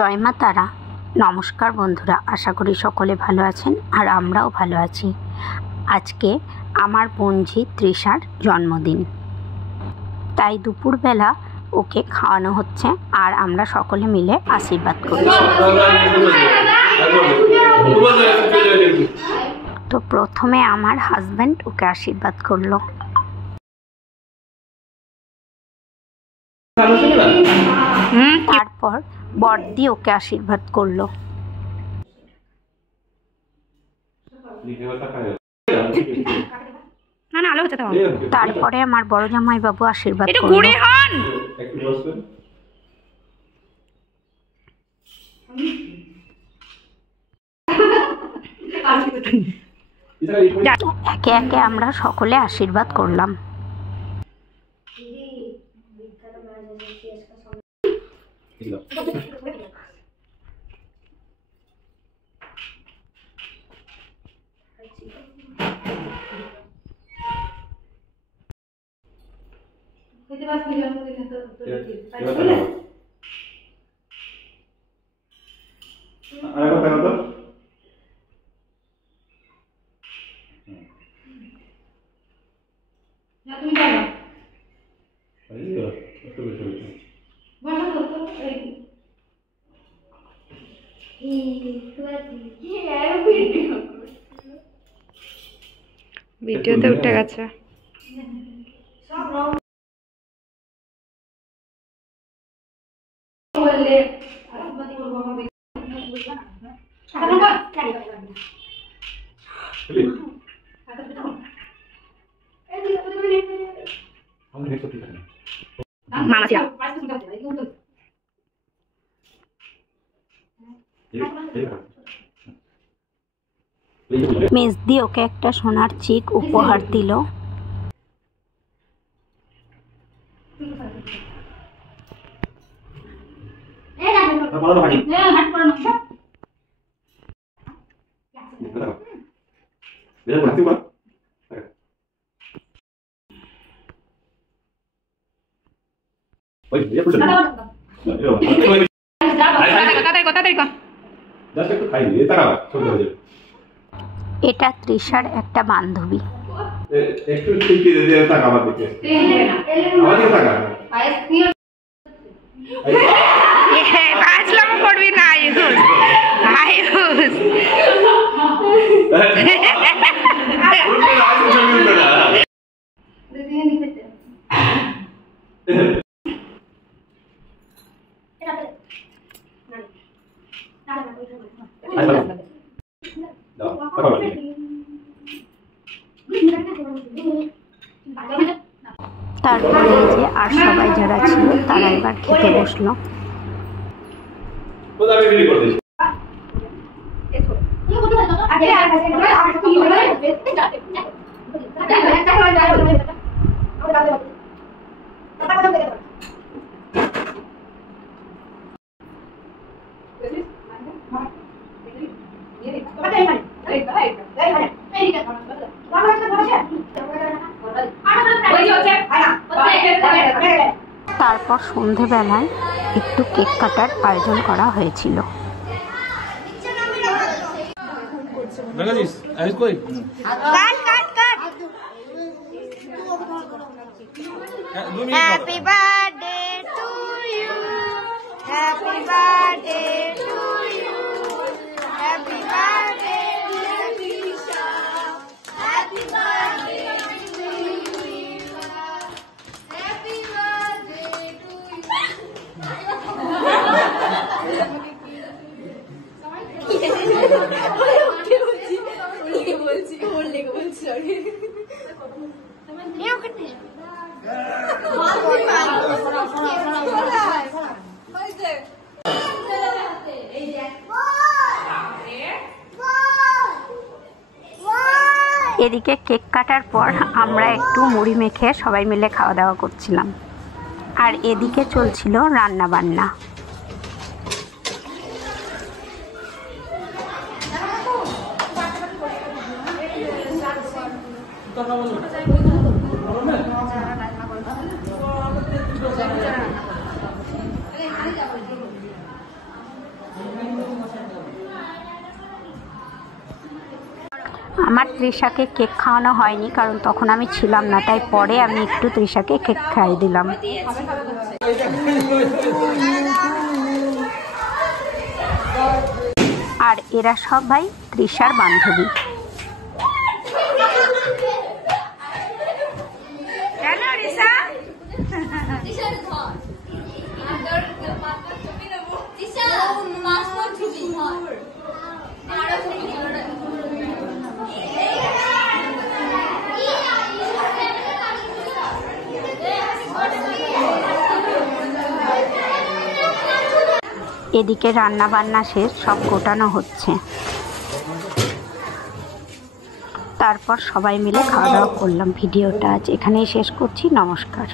জয় মা তারা। নমস্কার বন্ধুরা, আশা করি সকলে ভালো আছেন আর আমরাও ভালো আছি। আজকে আমার বোনঝি তৃষার জন্মদিন, তাই দুপুরবেলা ওকে খাওয়ানো হচ্ছে আর আমরা সকলে মিলে আশীর্বাদ করছি। তো প্রথমে আমার হাজব্যান্ড ওকে আশীর্বাদ করলো। তারপর বড়দি ওকে আশীর্বাদ করলো। তারপরে আমার বড় জামাই বাবু আশীর্বাদ করলো। একে একে আমরা সকলে আশীর্বাদ করলাম। ভিডিওতে উঠে গেছে। মেজদি ওকে একটা সোনার চিক উপহার দিল। এটা তৃষার একটা বান্ধবী। করবি না তারপরে এই যে আর সবাই যারা ছিল তারা এবার খেতে বসলো। তারপর সন্ধেবেলায় একটু কেক কাটার আয়োজন করা হয়েছিল। Happy birthday to you, happy birthday to you, happy birthday Trisha, happy birthday to you, happy birthday to এদিকে কেক কাটার পর আমরা একটু মুড়ি মেখে সবাই মিলে খাওয়া দাওয়া করছিলাম, আর এদিকে চলছিল রান্না বান্না। আমার তৃষাকে কেক খাওয়ানো হয়নি, কারণ তখন আমি ছিলাম না, তাই পরে আমি একটু তৃষাকে কেক খাইয়ে দিলাম। আর এরা সবাই তৃষার বান্ধবী। এদিকে রান্না বান্না শেষ, সব গোটানো হচ্ছে। তারপর সবাই মিলে খাওয়া দাওয়া করলাম। ভিডিওটা আজ এখানেই শেষ করছি। নমস্কার।